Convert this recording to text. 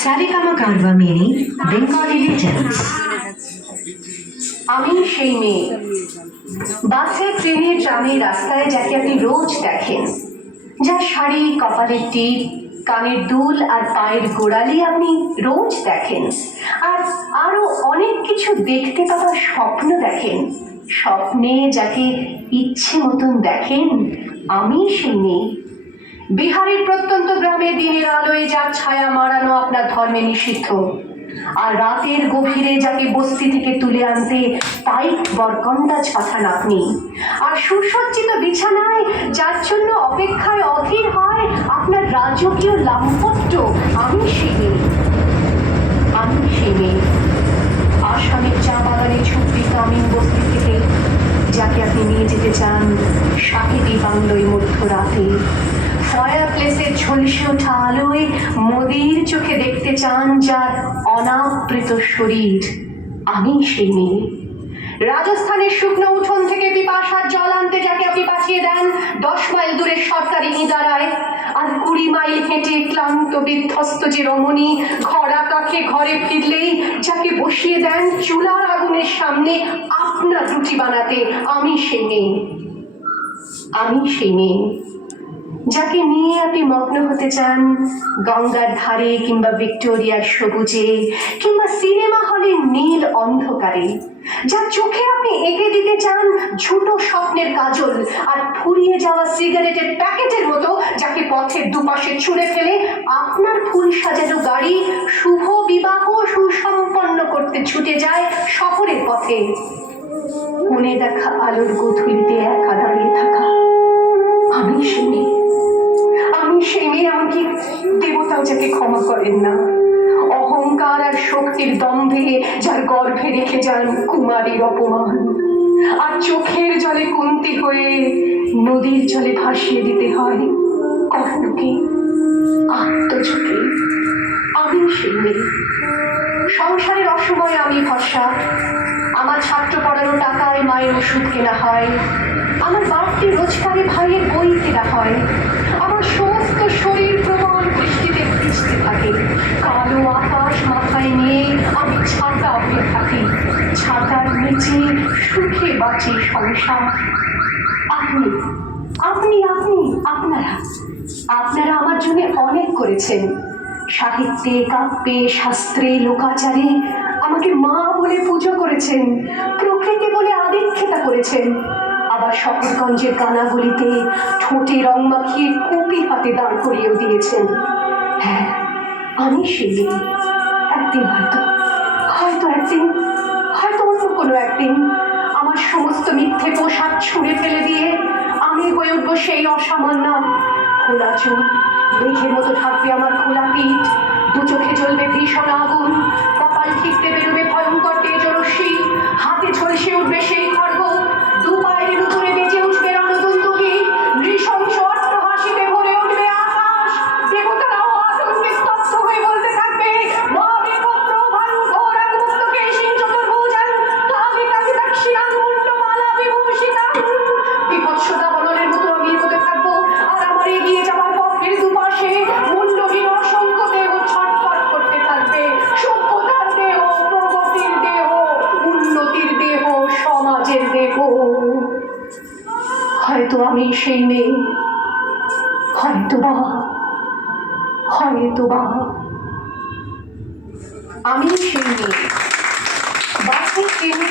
সারেগামা কারবা মেরি Bengali legends. আমি সেই মেয়ে, বাসে ট্রেনে ট্রামে রাস্তায় যাকে আপনি রোজ দেখেন, যার শাড়ি, কপালের টিপ, কানের দুল আর পায়ের গোড়ালি আপনি রোজ দেখেন, আর আরো অনেক কিছু দেখতে পাওয়ার স্বপ্ন দেখেন। স্বপ্নে যাকে ইচ্ছে মতন দেখেন, আমি সেই মেয়ে। বিহারের প্রত্যন্ত গ্রামে দিনের আলোয় যার ছায়া মারানো আপনার ধর্মে নিষিদ্ধ, আর রাতের গভীরে যাকে বস্তি থেকে তুলে আনতে পাইক বরকন্দাজ পাঠান আপনি, আর সুসজ্জিত বিছানায় যার জন্য অপেক্ষায় অধীর হয় আপনার রাজকীয় লাম্পট্য, আমি সেই মেয়ে। আমি সেই মেয়ে, আসামের চা বাগানে ঝুপড়ি গ্রামীণ বস্তি থেকে যাকে আপনি নিয়ে যেতে চান সাহেবি বাংলোয় মধ্যরাতে, ফায়ার প্লেসের ঝলসে ওঠা আলোয় মোদির চোখে দেখতে চান যার অনাবৃত শরীর, আমি সেই মেয়ে। রাজস্থানের শুকনো উঠোন থেকে পিপাসার জল আনতে যাকে আপনি পাঠিয়ে দেন 10 মাইল দূরের সরকারি ইদারায়, আর 20 মাইল হেঁটে ক্লান্ত বিধ্বস্ত যে রমণী খরা কাখে ঘরে ফিরলেই যাকে বসিয়ে দেন চুলার আগুনের সামনে আপনার রুটি বানাতে, আমি সেই মেয়ে। আমি সেই মেয়ে যাকে নিয়ে আপনি মগ্ন হতে চান গঙ্গার ধারে কিংবা ভিক্টোরিয়ার সবুজে কিংবা সিনেমা হলের নীল অন্ধকারে, যার চোখে আপনি এঁকে দিতে চান ঝুটো স্বপ্নের কাজল, আর ফুরিয়ে যাওয়া সিগারেটের প্যাকেটের মতো যাকে পথের দুপাশে ছুঁড়ে ফেলে আপনার ফুল সাজানো গাড়ি শুভ বিবাহ সুসম্পন্ন করতে ছুটে যায় শহরের পথে। কোণে দেখা আলোর গধূলিতে একা দাঁড়িয়ে থাকা, আমি সেই মেয়ে। আমি সেই মেয়ে, আমাকে দেবতাও যাকে ক্ষমা করেন না, অহংকার আর শক্তির দম্ভে যার গর্ভে রেখে যান কুমারীর অপমান, আর চোখের জলে কুন্তি হয়ে নদীর জলে ভাসিয়ে দিতে হয় কর্ণকে আত্মঝুঁকে, আমি সেই মেয়ে। সংসারের অসময়ে আমি ভরসা, আমার ছাত্র পড়ানো টাকায় মায়ের ওষুধ কেনা হয়, আমার বাড়তি রোজগারে ভাইয়ের বই কেনা হয়, আমার সমস্ত শরীর প্রবল বৃষ্টিতে ভিজতে থাকে, কালো আকাশ মাথায় নিয়ে আমি ছাতা হয়ে থাকি, ছাতার নিচে সুখে বাঁচি সংসার। আপনি আপনি আপনি আপনারা আপনারা আমার জন্য অনেক করেছেন, সাহিত্যে, কাব্যে, শাস্ত্রে, লোকাচারে আমাকে মা বলে পুজো করেছেন, প্রকৃতি বলে আদিক্ষেতা করেছেন, আবার শহরগঞ্জের কানাগলিতে ঠোঁটে রং মাখিয়ে কুপি হাতে দাঁড় করিয়েও দিয়েছেন। হ্যাঁ, আমি সেই মেয়ে। একদিন হয়তো অন্য কোনো একদিন আমার সমস্ত মিথ্যে পোশাক ছুঁড়ে ফেলে দিয়ে আমি হয়ে উঠবো সেই অসামান্য। খোলা চুল, মেঘের মতো থাকবে আমার খোলা পিঠ, দু চোখে জ্বলবে ভীষণ আগুন, কপাল ঠিকতে বেরোবে ভয়ঙ্কর তেজরশ্মি, হাতে ঝলসে উঠবে সেই খড়গ, দু পায়ের নতুনে বেজে উঠবে রণদুন্দুভি, নৃশংস অট্টহাসিতে ভরে উঠবে আকাশ, দেবতারাও আতঙ্কে স্তব্ধ হয়ে বলতে থাকবে মহাবে পত্র ভয়ঙ্কর আগমুক্তকে সিংচতুর্ভুজাং তাবিকাতি দাক্ষিণাং মুন্ডমালা বিভূষিতাং। বিভৎসতা বলনের মতো আমি এগোতে থাকবো, আর আমার এগিয়ে যাওয়ার পথের দুপাশে মুন্ডহীন অসংখ্য দেহ ছটফট করতে থাকবে। সভ্যতার দেহ, প্রগতির দেহ, উন্নতির দেহ, সমাজের দেহ। হয়তো আমি সেই মেয়ে, হয়তোবা আমি সেই মেয়ে। বাসে ট্রেনে